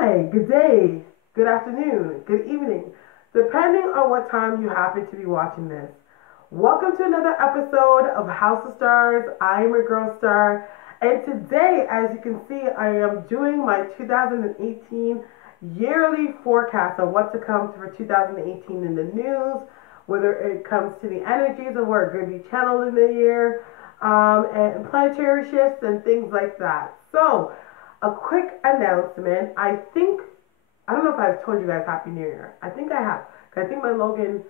Hi, good day, good afternoon, good evening, depending on what time you happen to be watching this. Welcome to another episode of House of Stars. I am your girl Starre, and today, as you can see, I am doing my 2018 yearly forecast of what to come for 2018 in the news, whether it comes to the energies of where it's going to be channeled in the year, and planetary shifts and things like that. So, a quick announcement. I don't know if I've told you guys Happy New Year. I think I have. I think my Logan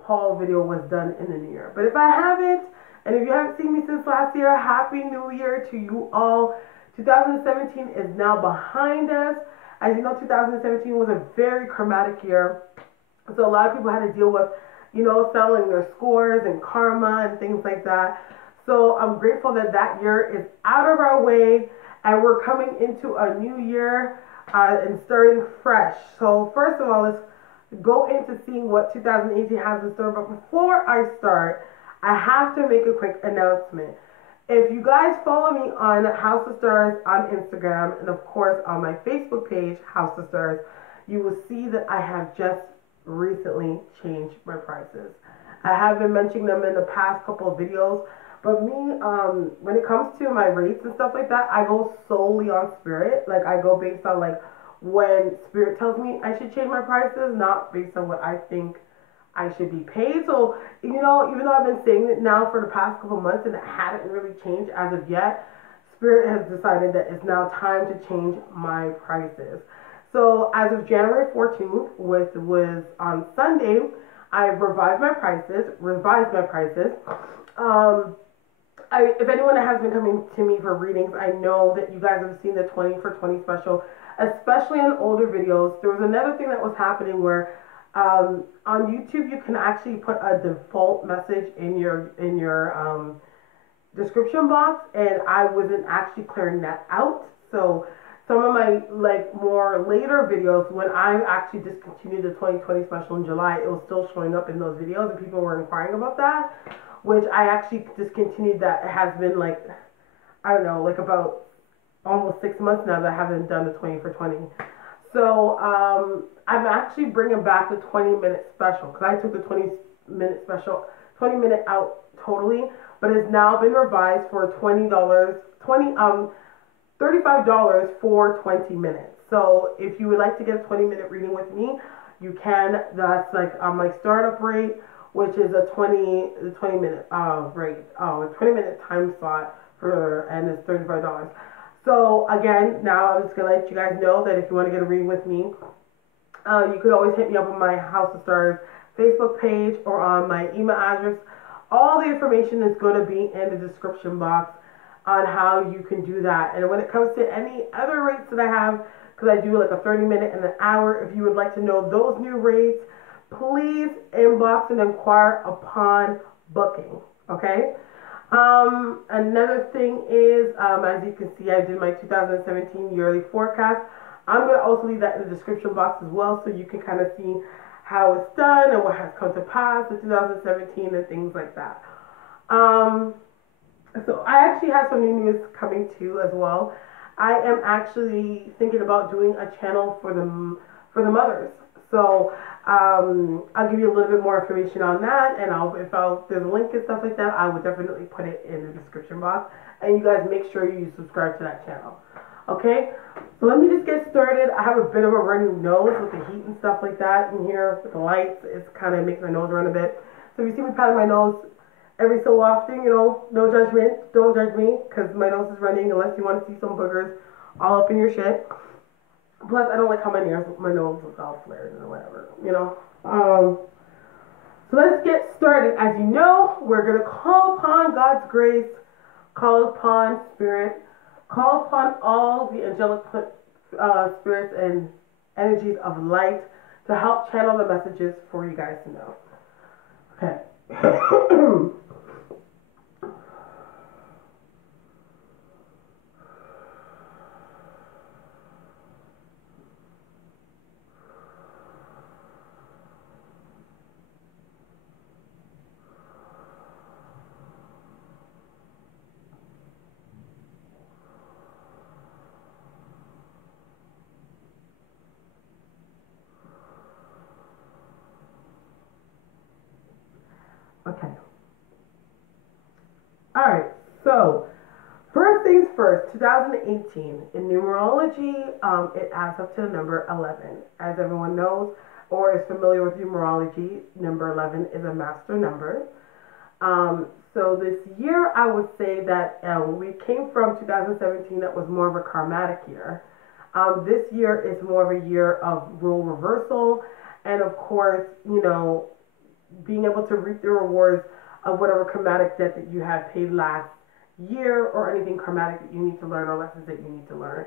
Paul video was done in the New Year. But if I haven't, and if you haven't seen me since last year, Happy New Year to you all. 2017 is now behind us. As you know, 2017 was a very traumatic year. So a lot of people had to deal with, selling their scores and karma and things like that. So I'm grateful that that year is out of our way and we're coming into a new year and starting fresh. So first of all, let's go into seeing what 2018 has in store. But before I start, I have to make a quick announcement. If you guys follow me on House of Starres on Instagram and of course on my Facebook page, House of Starres, you will see that I have just recently changed my prices. I have been mentioning them in the past couple of videos, but me, when it comes to my rates and stuff like that, I go solely on Spirit. Like, I go based on, like, when Spirit tells me I should change my prices, not based on what I think I should be paid. So, even though I've been saying it now for the past couple months and it hadn't really changed as of yet, Spirit has decided that it's now time to change my prices. So, as of January 14th, which was on Sunday, I revised my prices. If anyone has been coming to me for readings, I know that you guys have seen the 20 for 20 special, especially on older videos. There was another thing that was happening where on YouTube you can actually put a default message in your description box, and I wasn't actually clearing that out. So some of my more later videos, when I actually discontinued the 2020 special in July, it was still showing up in those videos and people were inquiring about that, which I actually discontinued. That it has been about almost 6 months now that I haven't done the 20 for 20. So I'm actually bringing back the 20-minute special because I took the 20-minute special, 20 minute out totally, but it's now been revised for $35 for 20 minutes. So if you would like to get a 20-minute reading with me, you can. That's on my startup rate, which is a 20 minute rate, a 20-minute time slot and it's $35. So again, now I'm just gonna let you guys know that if you want to get a reading with me, you could always hit me up on my House of Stars Facebook page or on my email address. All the information is going to be in the description box on how you can do that. And when it comes to any other rates that I have, because I do like a 30-minute and an hour, if you would like to know those new rates, please inbox and inquire upon booking. Okay? Another thing is, as you can see, I did my 2017 yearly forecast. I'm going to also leave that in the description box as well, so you can kind of see how it's done and what has come to pass in 2017 and things like that. So I actually have some new news coming too as well. I am actually thinking about doing a channel for the mothers. So I'll give you a little bit more information on that, and if there's a link and stuff like that, I would definitely put it in the description box. And you guys make sure you subscribe to that channel. Okay, so let me just get started. I have a bit of a running nose with the heat and stuff like that in here with the lights. It kind of makes my nose run a bit. So if you see me patting my nose every so often, no judgment. Don't judge me because my nose is running unless you want to see some boogers all up in your shit. Plus, I don't like how my nose looks all flared or whatever, So let's get started. As you know, we're going to call upon God's grace, call upon Spirit, call upon all the angelic spirits and energies of light to help channel the messages for you guys to know. Okay. Okay. All right. So, first things first, 2018. In numerology, it adds up to the number 11. As everyone knows or is familiar with numerology, number 11 is a master number. So this year, I would say that we came from 2017, that was more of a karmatic year. This year is more of a year of role reversal, and of course, being able to reap the rewards of whatever karmatic debt that you had paid last year, or anything karmatic that you need to learn, or lessons that you need to learn.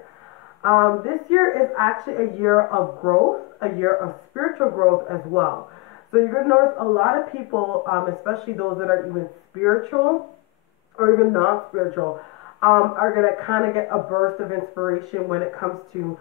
This year is actually a year of growth, a year of spiritual growth as well. So you're going to notice a lot of people, especially those that are even spiritual or even non-spiritual, are going to kind of get a burst of inspiration when it comes to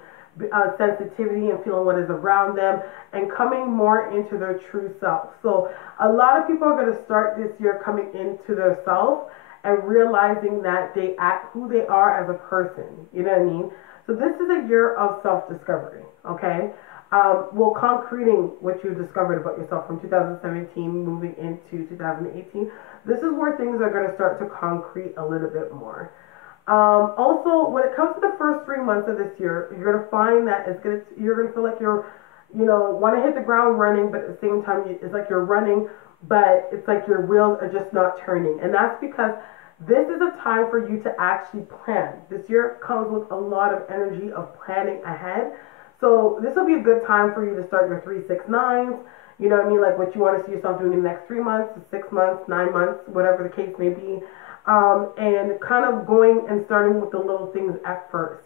sensitivity and feeling what is around them and coming more into their true self. So a lot of people are going to start this year coming into their self and realizing that they act who they are as a person. You know what I mean? So this is a year of self-discovery, okay? Well, concreting what you discovered about yourself from 2017 moving into 2018. This is where things are going to start to concrete a little bit more. Also, when it comes to the first 3 months of this year, you're going to find that you're going to feel like you're, want to hit the ground running, but at the same time, it's like you're running, but it's like your wheels are just not turning. And that's because this is a time for you to actually plan. This year comes with a lot of energy of planning ahead. So this will be a good time for you to start your 3, 6, 9s. You know what I mean? Like what you want to see yourself doing in the next 3 months, 6 months, 9 months, whatever the case may be. And kind of going and starting with the little things at first.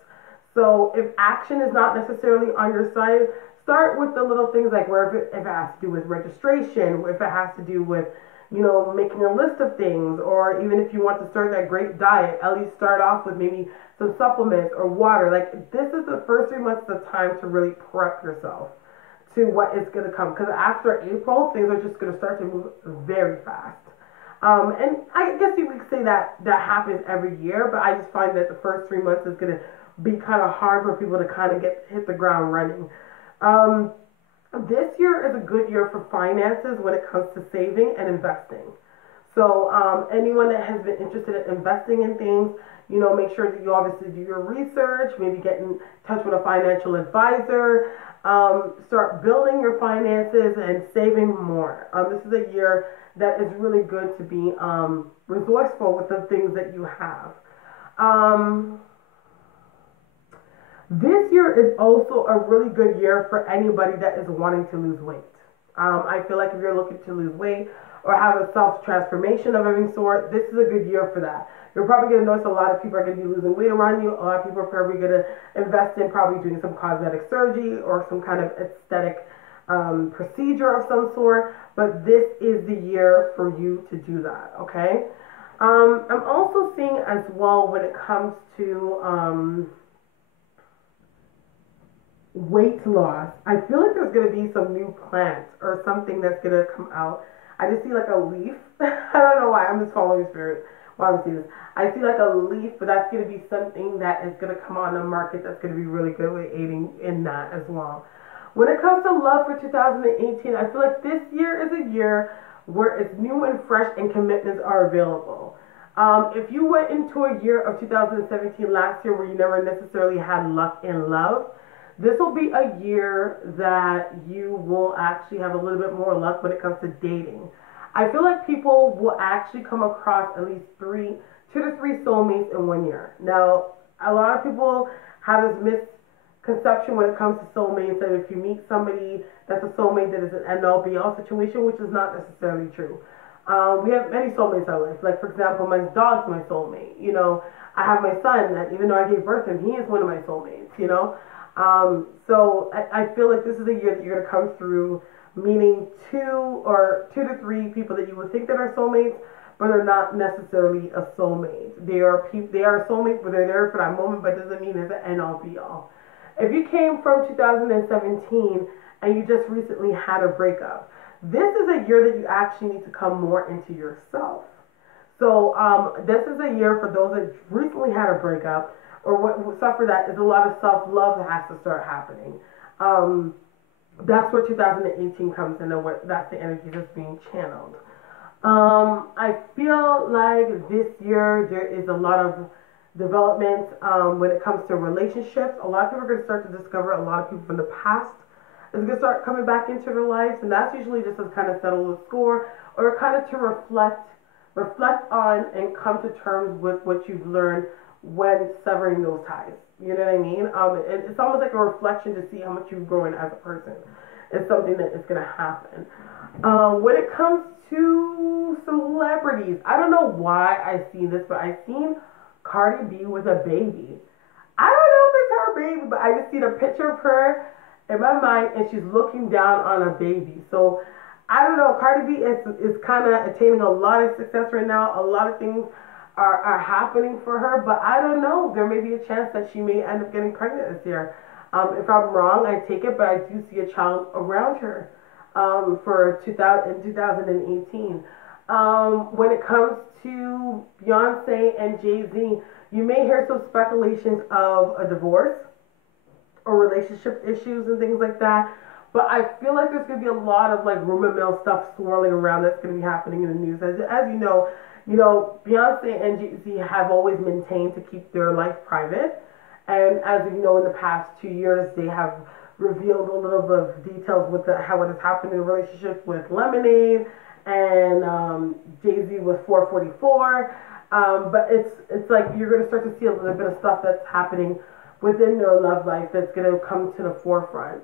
So if action is not necessarily on your side, start with the little things, like where if it has to do with registration, if it has to do with, making a list of things, or even if you want to start that great diet, at least start off with maybe some supplements or water. Like this is the first 3 months of the time to really prep yourself to what is going to come. Because after April, things are just going to start to move very fast. And I guess you could say that happens every year, but I just find that the first 3 months is going to be kind of hard for people to kind of hit the ground running. This year is a good year for finances when it comes to saving and investing. So anyone that has been interested in investing in things, make sure that you obviously do your research, maybe get in touch with a financial advisor, start building your finances and saving more. This is a year that is really good to be resourceful with the things that you have. This year is also a really good year for anybody that is wanting to lose weight. I feel like if you're looking to lose weight or have a self-transformation of any sort, this is a good year for that. You're probably going to notice a lot of people are going to be losing weight around you. A lot of people are probably going to invest in probably doing some cosmetic surgery or some kind of aesthetic procedure of some sort. But this is the year for you to do that, okay? I'm also seeing as well when it comes to weight loss, I feel like there's going to be some new plant or something that's going to come out. I just see like a leaf. I don't know why. I'm just following spirit while I'm seeing this. I see like a leaf, but that's going to be something that is going to come on the market that's going to be really good with aiding in that as well. When it comes to love for 2018, I feel like this year is a year where it's new and fresh and commitments are available. If you went into a year of 2017 last year where you never necessarily had luck in love, this will be a year that you will actually have a little bit more luck when it comes to dating. I feel like people will actually come across at least 2 to 3 soulmates in 1 year. Now, a lot of people have this misconception when it comes to soulmates that if you meet somebody that's a soulmate, that is an end-all be-all situation, which is not necessarily true. We have many soulmates in our life. Like, for example, my dog's my soulmate. I have my son that even though I gave birth to him, he is one of my soulmates, So I feel like this is a year that you're going to come through meeting 2 to 3 people that you would think that are soulmates, but they're not necessarily a soulmate. They are a soulmate, but they're there for that moment, but doesn't mean it's an end-all be-all. If you came from 2017 and you just recently had a breakup, this is a year that you actually need to come more into yourself. So this is a year for those that recently had a breakup or what suffer that is a lot of self-love that has to start happening. That's where 2018 comes in, and that's the energy that's being channeled. I feel like this year there is a lot of development when it comes to relationships. A lot of people are going to start to discover a lot of people from the past is going to start coming back into their lives, and that's usually just to kind of settle the score or kind of to reflect on and come to terms with what you've learned when severing those ties. You know what I mean? It's almost like a reflection to see how much you've grown as a person. It's something that is going to happen. When it comes to celebrities, I don't know why I've seen this, but I've seen Cardi B with a baby. I don't know if it's her baby, but I just seen a picture of her in my mind, and she's looking down on a baby. So I don't know. Cardi B is kind of attaining a lot of success right now. A lot of things are happening for her, but I don't know. There may be a chance that she may end up getting pregnant this year. If I'm wrong, I take it, but I do see a child around her for 2018. When it comes to Beyonce and Jay-Z, you may hear some speculations of a divorce or relationship issues and things like that. But I feel like there's going to be a lot of like rumor mill stuff swirling around that's going to be happening in the news. As you know, Beyonce and Jay-Z have always maintained to keep their life private. And as you know, in the past 2 years, they have revealed a little bit of details with how it has happened in a relationship with Lemonade and Jay-Z with 444. But it's like you're going to start to see a little bit of stuff that's happening within their love life that's going to come to the forefront.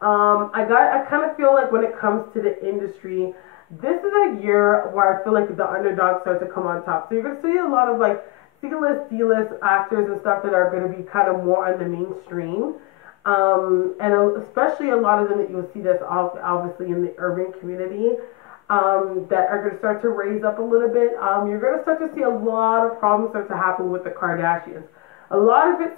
I kind of feel like when it comes to the industry, this is a year where I feel like the underdogs start to come on top. So you're going to see a lot of like C-list, D-list actors and stuff that are going to be kind of more on the mainstream. And especially a lot of them that you'll see that's obviously in the urban community that are going to start to raise up a little bit. You're going to start to see a lot of problems start to happen with the Kardashians. A lot of it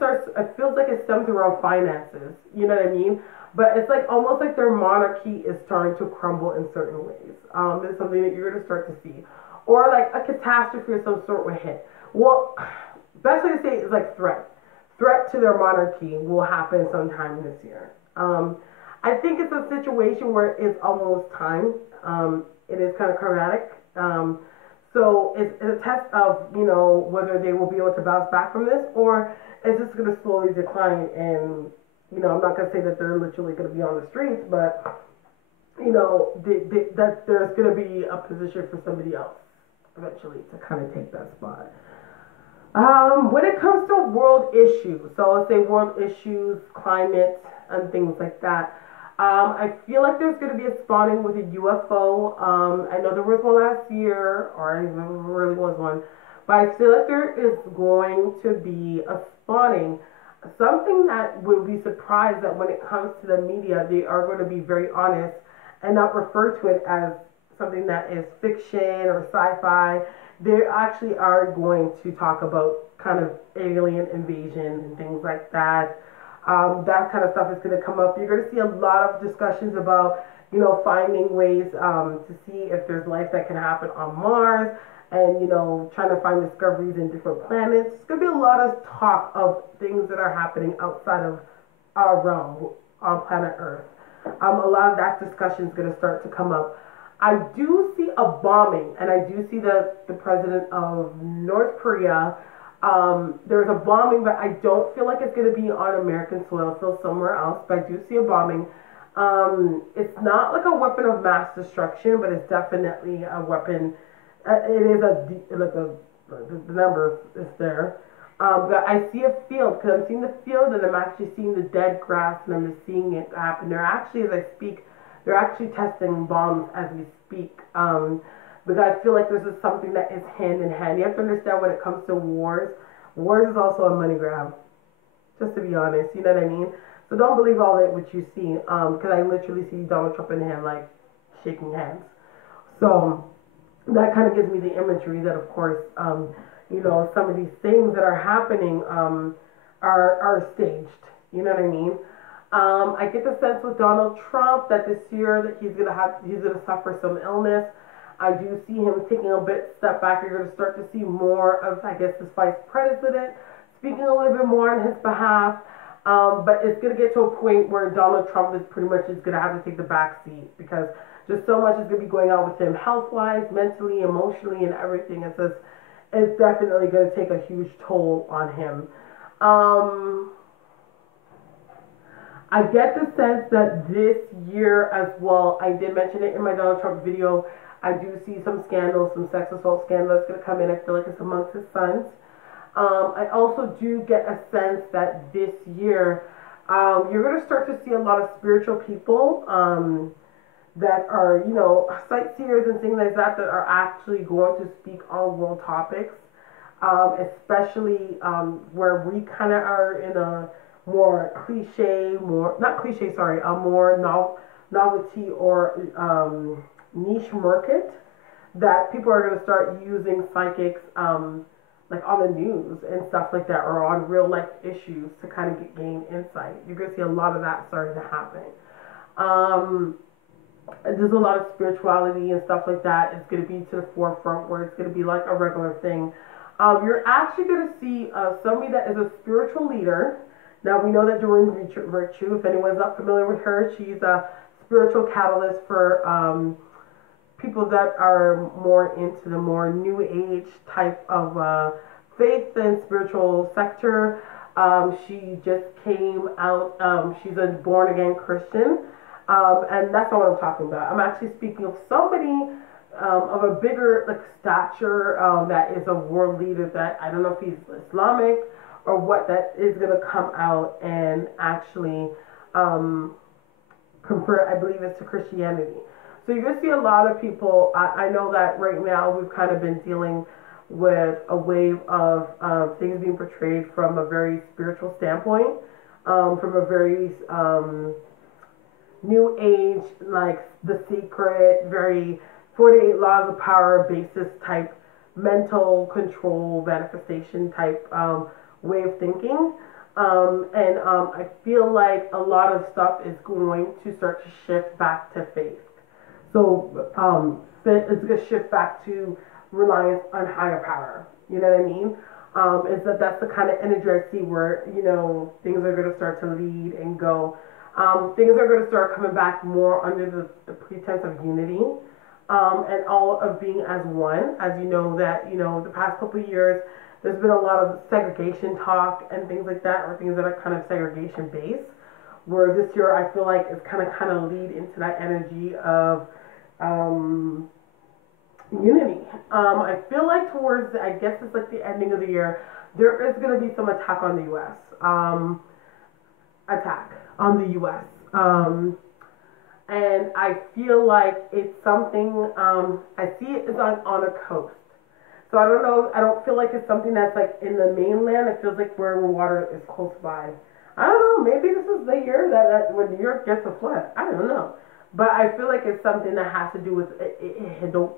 feels like it stems around finances. You know what I mean? But it's like almost like their monarchy is starting to crumble in certain ways. It's something that you're going to start to see. Or like a catastrophe of some sort will hit. Well, best way to say it is like threat. Threat to their monarchy will happen sometime this year. I think it's a situation where it's almost time. It is kind of chaotic. So it's a test of, you know, whether they will be able to bounce back from this, or is this going to slowly decline. And, you know, I'm not going to say that they're literally going to be on the streets, but, you know, that there's going to be a position for somebody else eventually to kind of take that spot. When it comes to world issues, so let's say world issues, climate, and things like that, I feel like there's going to be a spawning with a UFO. I know there was one last year, or I don't even really was one, but I feel like there is going to be a spawning. Something that would be surprised that when it comes to the media, they are going to be very honest and not refer to it as something that is fiction or sci-fi. They actually are going to talk about kind of alien invasion and things like that. That kind of stuff is going to come up. You're going to see a lot of discussions about, you know, finding ways to see if there's life that can happen on Mars and, you know, trying to find discoveries in different planets. It's going to be a lot of talk of things that are happening outside of our realm on planet Earth. A lot of that discussion is going to start to come up. I do see a bombing, and I do see the president of North Korea. There's a bombing, but I don't feel like it's going to be on American soil. I feel somewhere else, but I do see a bombing. It's not like a weapon of mass destruction, but it's definitely a weapon. It is the number is there. But I see a field, because I'm seeing the field, and I'm actually seeing the dead grass, and I'm just seeing it happen. They're actually, as I speak, they're actually testing bombs as we speak. Because I feel like this is something that is hand in hand. You have to understand when it comes to wars is also a money grab. Just to be honest, you know what I mean? So don't believe all that what you see. Because I literally see Donald Trump and him like shaking hands. So that kind of gives me the imagery that, of course, you know, some of these things that are happening are staged. You know what I mean? I get the sense with Donald Trump that this year that he's gonna suffer some illness. I do see him taking a step back. You're going to start to see more of, I guess, this vice president speaking a little bit more on his behalf. But it's going to get to a point where Donald Trump is pretty much just going to have to take the back seat, because just so much is going to be going on with him health-wise, mentally, emotionally, and everything. It's definitely going to take a huge toll on him. I get the sense that this year as well, I did mention it in my Donald Trump video, I do see some scandals, some sex assault scandals that's going to come in. I feel like it's amongst his sons. I also do get a sense that this year, you're going to start to see a lot of spiritual people that are, sightseers and things like that are actually going to speak on world topics, especially where we kind of are in a more novelty or niche market, that people are going to start using psychics like on the news and stuff like that, or on real life issues to kind of gain insight. You're going to see a lot of that starting to happen. There's a lot of spirituality and stuff like that. It's going to be to the forefront, where it's going to be like a regular thing. You're actually going to see somebody that is a spiritual leader. Now, we know that Doreen Virtue, if anyone's not familiar with her, she's a spiritual catalyst for people that are more into the more new age type of faith and spiritual sector. She just came out, she's a born again Christian, and that's not what I'm talking about. I'm actually speaking of somebody of a bigger stature that is a world leader, that I don't know if he's Islamic or what, that is going to come out and actually convert, I believe it's to Christianity. So you're going to see a lot of people. I know that right now we've kind of been dealing with a wave of things being portrayed from a very spiritual standpoint, from a very new age, like The Secret, very 48 laws of power basis type, mental control, manifestation type way of thinking. I feel like a lot of stuff is going to start to shift back to faith. So it's going to shift back to reliance on higher power. You know what I mean? That's the kind of energy I see where, things are going to start to lead and go. Things are going to start coming back more under the pretense of unity, and all of being as one. As you know that, the past couple of years, there's been a lot of segregation talk and things like that, or things that are kind of segregation based, where this year I feel like it's kind of lead into that energy of unity. I feel like towards, I guess it's like the ending of the year, there is going to be some attack on the U.S. And I feel like it's something, I see it is on a coast. So I don't know, I don't feel like it's something that's like in the mainland. It feels like where the water is close by. I don't know, maybe this is the year that when New York gets a flood. I don't know. But I feel like it's something that has to do with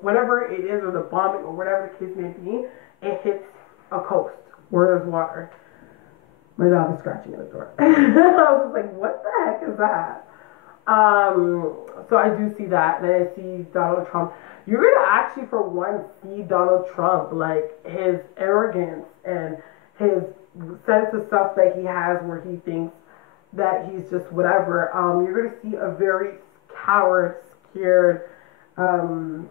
whatever it is, or the bombing, or whatever the case may be, it hits a coast where there's water. My dog is scratching at the door. I was like, what the heck is that? So I do see that, and I see Donald Trump. You're going to actually, for one, see Donald Trump, like his arrogance and his sense of stuff that he has, where he thinks that he's just whatever. You're going to see a very coward, scared, a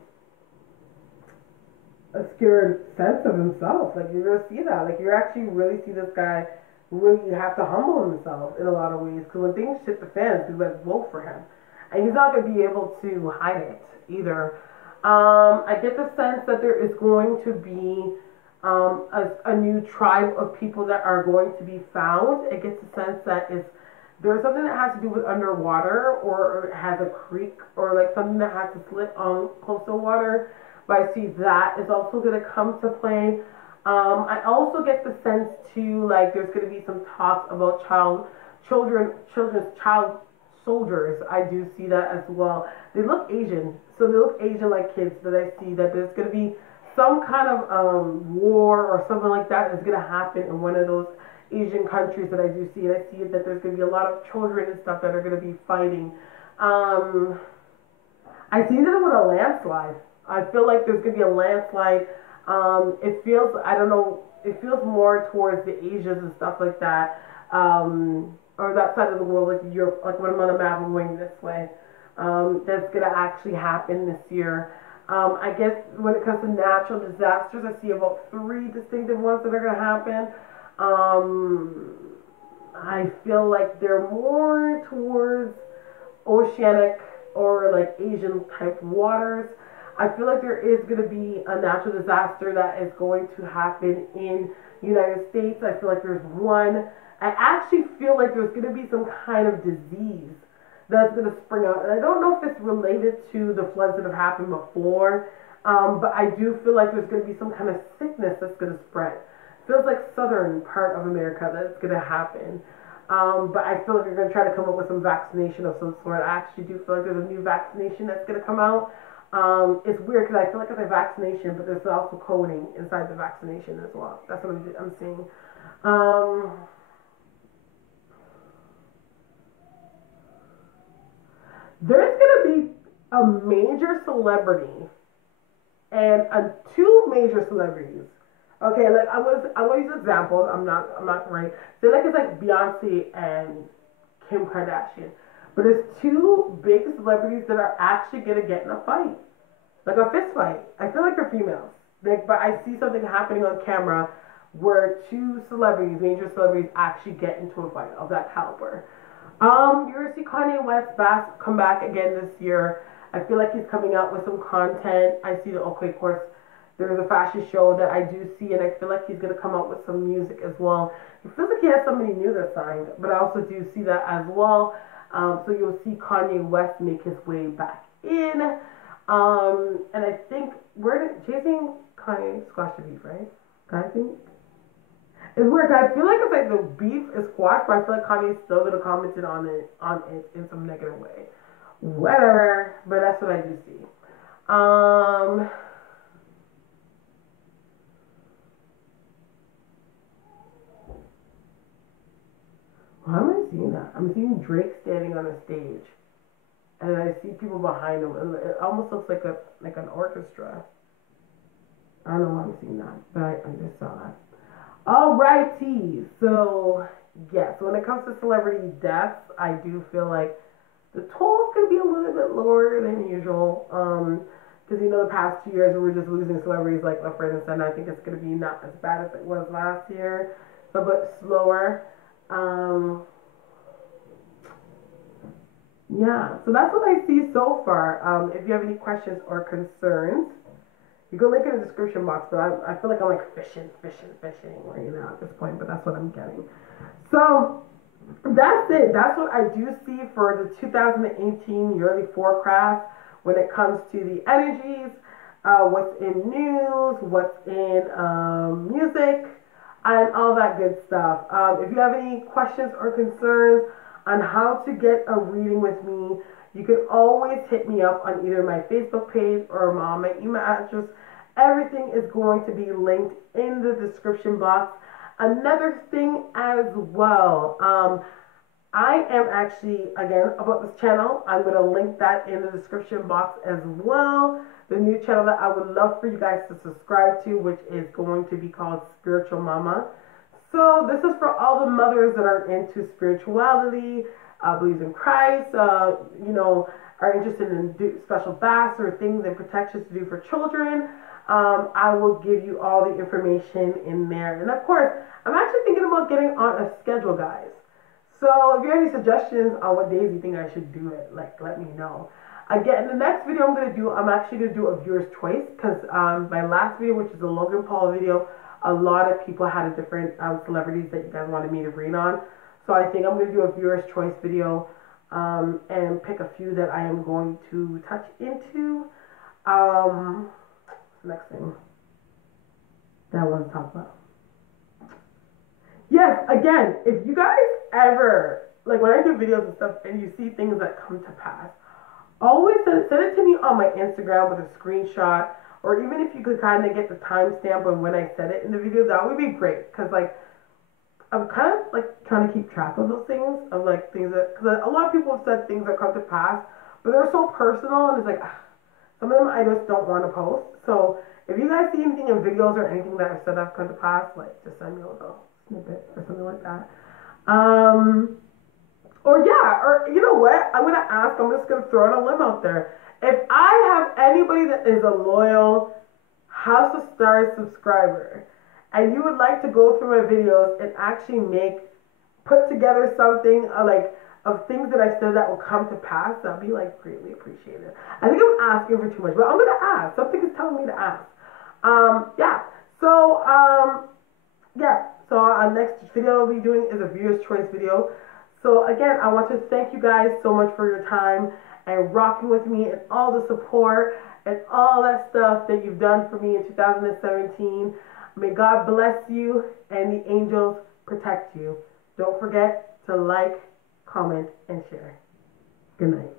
scared sense of himself. Like, you're going to see that. Like, you actually really see this guy really have to humble himself in a lot of ways, because when things hit the fan, people like vote for him, and he's not going to be able to hide it either. I get the sense that there is going to be a new tribe of people that are going to be found. It gets the sense that there's something that has to do with underwater, or it has a creek, or like something that has to slip on close to water. But I see that is also going to come to play. I also get the sense too, like there's going to be some talks about children's child soldiers. I do see that as well. They look Asian, so they look Asian like kids. That I see that there's going to be some kind of war or something like that is going to happen in one of those Asian countries that I do see. And I see that there's going to be a lot of children and stuff that are going to be fighting. I see that with a landslide. I feel like there's going to be a landslide. It feels, I don't know, it feels more towards the Asians and stuff like that, or that side of the world, like Europe, like when I'm on a map, I'm going this way. that's going to actually happen this year. I guess when it comes to natural disasters, I see about three distinctive ones that are going to happen. I feel like they're more towards oceanic or like Asian type waters. I feel like there is going to be a natural disaster that is going to happen in the United States. I feel like there's one. I actually feel like there's going to be some kind of disease that's going to spring out. And I don't know if it's related to the floods that have happened before, but I do feel like there's going to be some kind of sickness that's going to spread. It feels like southern part of America that's going to happen. But I feel like they're going to try to come up with some vaccination of some sort. I actually do feel like there's a new vaccination that's going to come out. It's weird because I feel like it's a vaccination, but there's also coding inside the vaccination as well. That's what I'm seeing. There's going to be a major celebrity and two major celebrities. Okay, like I'm gonna use examples. I'm not right. So like it's like Beyonce and Kim Kardashian, but it's two big celebrities that are actually gonna get in a fight, like a fist fight. I feel like they're females, like, but I see something happening on camera where two celebrities, major celebrities, actually get into a fight of that caliber. You're gonna see Kanye West come back again this year. I feel like he's coming out with some content. I see the of course. There's a fashion show that I do see, and I feel like he's going to come out with some music as well. It feels like he has somebody new that signed, but I also do see that as well. So you'll see Kanye West make his way back in. And I think chasing Kanye squashed the beef, right? I think it's weird. I feel like it's like the beef is squashed, but I feel like Kanye's still going to comment on it in some negative way. Whatever, but that's what I do see. Why am I seeing that? I'm seeing Drake standing on a stage, and I see people behind him, and it almost looks like an orchestra. I don't know why I'm seeing that, but I just saw that. Alrighty, so yes, when it comes to celebrity deaths, I do feel like the toll is gonna be a little bit lower than usual. Because the past 2 years we were just losing celebrities like left, right, and center. I think it's gonna be not as bad as it was last year, but slower. Yeah, so that's what I see so far. If you have any questions or concerns, you can link in the description box, but I feel like I'm like fishing right now at this point, but that's what I'm getting. So that's it. That's what I do see for the 2018 yearly forecast when it comes to the energies, what's in news, what's in music, and all that good stuff. If you have any questions or concerns on how to get a reading with me, you can always hit me up on either my Facebook page or my email address. Everything is going to be linked in the description box. Another thing as well, I am actually, again, about this channel. I'm going to link that in the description box as well. The new channel that I would love for you guys to subscribe to, which is going to be called Spiritual Mama. So this is for all the mothers that are into spirituality, believes in Christ, are interested in special baths or things and protections to do for children. I will give you all the information in there. And of course, I'm actually thinking about getting on a schedule, guys. So if you have any suggestions on what days you think I should do it, let me know. Again, the next video I'm actually going to do a viewer's choice, because my last video, which is the Logan Paul video, a lot of people had a different celebrities that you guys wanted me to read on. So I think I'm going to do a viewer's choice video and pick a few that I am going to touch into. Next thing that I want to talk about. Yes, again, if you guys ever, like when I do videos and stuff and you see things that come to pass, always send it to me on my Instagram with a screenshot, or even if you could kind of get the timestamp on when I said it in the video, that would be great. Because like, I'm kind of like trying to keep track of those things, of like things that, because a lot of people have said things that come to pass, but they're so personal, and it's like, some of them I just don't want to post. So if you guys see anything in videos or anything that I've said that come to pass, like just send me a little snippet or something like that. Or yeah, or you know what? I'm gonna ask. I'm just gonna throw in a limb out there. If I have anybody that is a loyal House of Stars subscriber, and you would like to go through my videos and actually put together something like of things that I said that will come to pass, that'd be like greatly appreciated. I think I'm asking for too much, but I'm gonna ask. Something is telling me to ask. Yeah. So yeah. So our next video we'll be doing is a viewer's choice video. So again, I want to thank you guys so much for your time and rocking with me and all the support and all that stuff that you've done for me in 2017. May God bless you and the angels protect you. Don't forget to like, comment, and share. Good night.